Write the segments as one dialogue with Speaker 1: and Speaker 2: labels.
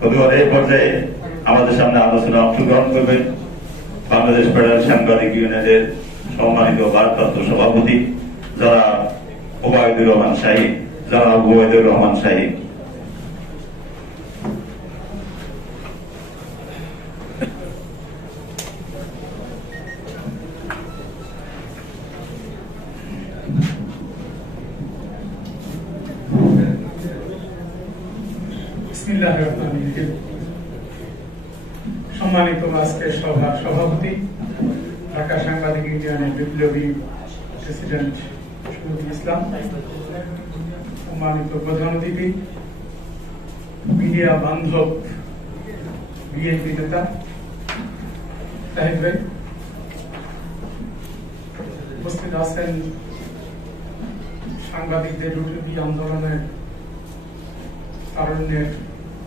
Speaker 1: প্রতিবার এই পর্যায়ে আমাদের সামনে আলোচনা অংশগ্রহণ করবেন বাংলাদেশ ফেডারেল সাংবাদিক ইউনিয়নের সম্মানিত ভারপ্রাপ্ত সভাপতি, যারা ওবায়দুর রহমান শাহিদ যারা ওবায়দুর রহমান শাহিদ
Speaker 2: সম্মানিত আজকের সভার সভাপতি, ঢাকা সাংবাদিক ইউনিয়নের বিপ্লবী প্রেসিডেন্ট শহীদুল ইসলাম, সম্মানিত প্রধান অতিথি, মিডিয়া বান্ধব বিএনপি নেতা সাহেব ভাই, উপস্থিত আছেন সাংবাদিকদের রুটি আন্দোলনের তারুণ্যের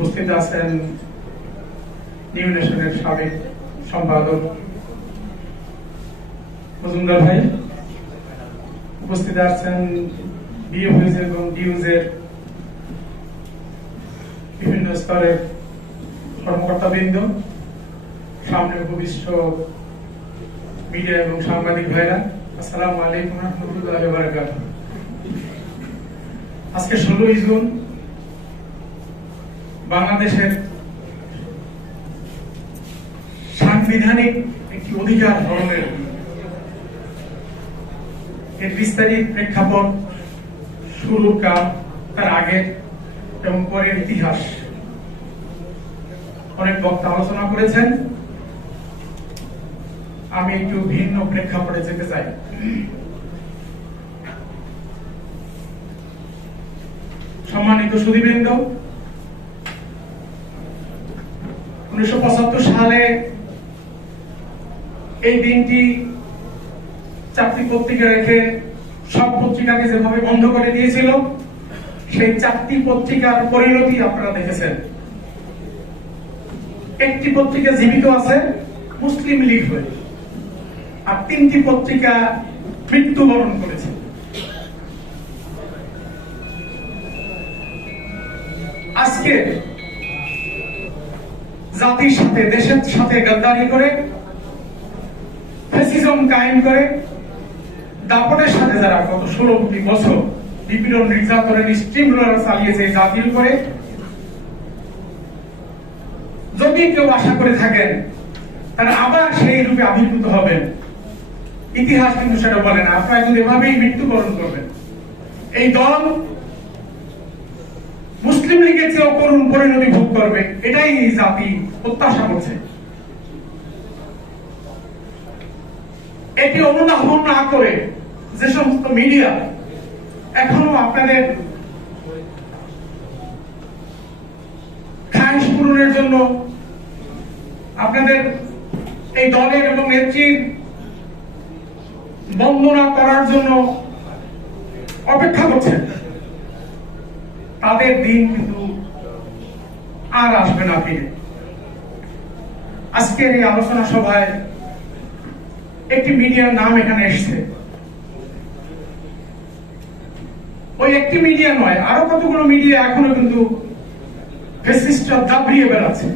Speaker 2: উপস্থিত আছেন নিউ নেশনের সাবেক সম্পাদক মজুমদার ভাই। উপস্থিত আছেন বিএফএস এবং ডিউজের বিভিন্ন স্তরের কর্মকর্তাবৃন্দ, সামনে উপবিষ্ট মিডিয়া এবং সাংবাদিক ভাইরা, আসসালামু আলাইকুম রহমতুল্লাহ আজকে ষোলোই জুন বাংলাদেশের সাংবিধানিক একটি অধিকার ধরনের এর বিস্তারিত প্রেক্ষাপট শুরুর কাল, তার আগের এবং পরের ইতিহাস। অনেক বক্তা আলোচনা করেছেন। আমি একটু ভিন্ন প্রেক্ষাপটে যেতে চাই। সম্মানিত সুদীবৃন্দ উনিশশো সালে এই দিনটি চারটি পত্রিকা রেখে সব পত্রিকাকে যেভাবে বন্ধ করে দিয়েছিল, সেই চারটি পত্রিকার পরিণতি আপনারা দেখেছেন। একটি পত্রিকা জীবিত আছে, মুসলিম লীগ হয়ে। আর তিনটি পত্রিকা মৃত্যুবরণ করেছে। আজকে জাতির সাথে, দেশের সাথে গদ্দারি করে ফেসিজম কায়েম করে, দাপটের সাথে যারা গত বছর নির্যাতনের চালিয়েছে জাতির যদি কেউ আশা করে থাকেন, তারা আবার সেই রূপে আবির্ভূত হবেন। ইতিহাস কিন্তু সেটা বলে না, আপনারা কিন্তু এভাবেই মৃত্যুবরণ করবেন। এই দল মুসলিম লীগের চেয়েও করুণ পরিণতি ভোগ করবে, এটাই জাতি। প্রত্যাশা করছে। এটি অনুধাবন না করে যে সমস্ত মিডিয়া এখনও আপনাদের খায়স পূরণের জন্য আপনাদের এই দলের এবং নেত্রীর বন্দনা করার জন্য অপেক্ষা করছেন তাদের দিন কিন্তু আর আসবে না ফিরে আজকের এই আলোচনা সভায় একটি মিডিয়ার নাম এখানে এসছে। ওই একটি মিডিয়া নয়, আরও কতগুলো মিডিয়া এখনও কিন্তু বেড়াচ্ছে।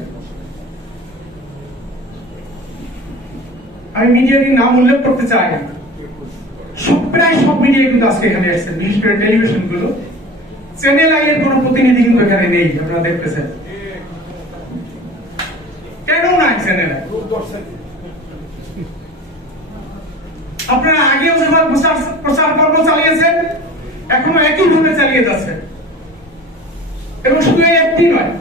Speaker 2: আমি মিডিয়াটির নাম উল্লেখ করতে চাই। না সব, প্রায় সব মিডিয়া কিন্তু আজকে এখানে এসছে, বিশেষ করে টেলিভিশনগুলো চ্যানেল আই এর কোন প্রতিনিধি কিন্তু এখানে নেই, আপনারা দেখতেছেন কেন নাই চ্যানেল আই? আপনারা আগেও যেভাবে প্রচার কর্ম চালিয়েছেন, এখনও একই ভাবে চালিয়ে এবং শুধু একটি নয়,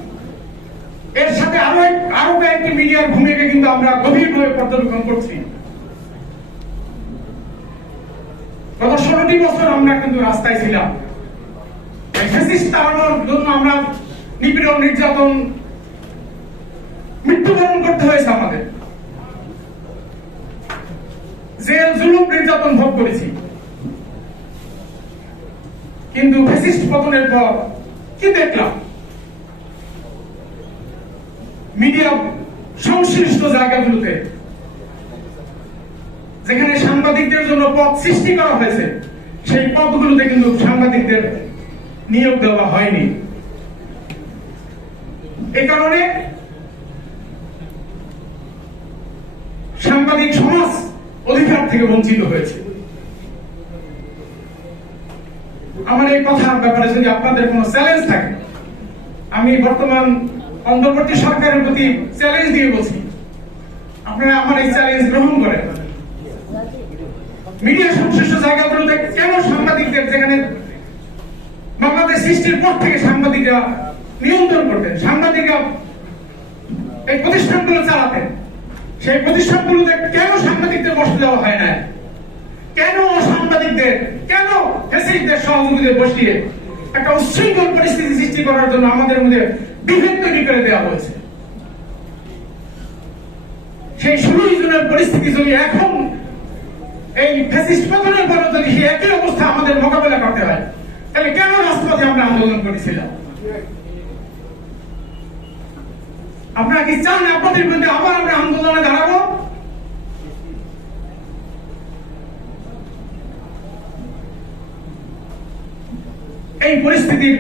Speaker 2: এর সাথে আরও আরও কয়েকটি মিডিয়ার ভূমিকা কিন্তু আমরা গভীরভাবে পর্যবেক্ষণ করছি। গত ষোলোটি বছর আমরা কিন্তু রাস্তায় ছিলাম। জন্য আমরা নিপীড়ন, নির্যাতন, মৃত্যুবরণ করতে হয়েছে আমাদের। জেল, জুলুম, নির্যাতন ভোগ করেছি। কিন্তু ফ্যাসিস্ট পতনের পর কি দেখলাম? মিডিয়া সংশ্লিষ্ট জায়গাগুলোতে, যেখানে সাংবাদিকদের জন্য পদ সৃষ্টি করা হয়েছে, সেই পদগুলোতে কিন্তু সাংবাদিকদের নিয়োগ দেওয়া হয়নি। এ কারণে সাংবাদিক সমাজ অধিকার থেকে বঞ্চিত হয়েছে। আমার এই কথার ব্যাপারে যদি আপনাদের কোনো চ্যালেঞ্জ থাকে, আমি বর্তমান অন্তর্বর্তী সরকারের প্রতি চ্যালেঞ্জ দিয়ে বলছি। আপনারা আমার এই চ্যালেঞ্জ গ্রহণ করেন। মিডিয়া সংশ্লিষ্ট জায়গাগুলোতে কেন সাংবাদিকদের যেখানে বাংলাদেশ সৃষ্টির পর থেকে সাংবাদিকরা নিয়ন্ত্রণ করতেন, সাংবাদিকরা এই প্রতিষ্ঠানগুলো চালাতেন? সেই প্রতিষ্ঠানগুলোতে কেন সাংবাদিকদের বসতে দেওয়া হয় না? কেন সাংবাদিকদের কেন ফেসিলিটিদের সহযোগীদের বসিয়ে একটা উচ্ছৃঙ্খল পরিস্থিতি সৃষ্টি করার জন্য আমাদের মধ্যে বিভেদ তৈরি করে দেওয়া হয়েছে? সেই ষোলোই জনের পরিস্থিতি যদি এখন এই ফ্যাসিস্ট পতনের পরে যদি সেই একই অবস্থা আমাদের মোকাবেলা করতে হয়, তাহলে কেন রাজপথে আমরা আন্দোলন করেছিলাম? আপনারা কি চান আপনাদের বিরুদ্ধে আবার আমরা আন্দোলনে দাঁড়াবো? এই পরিস্থিতির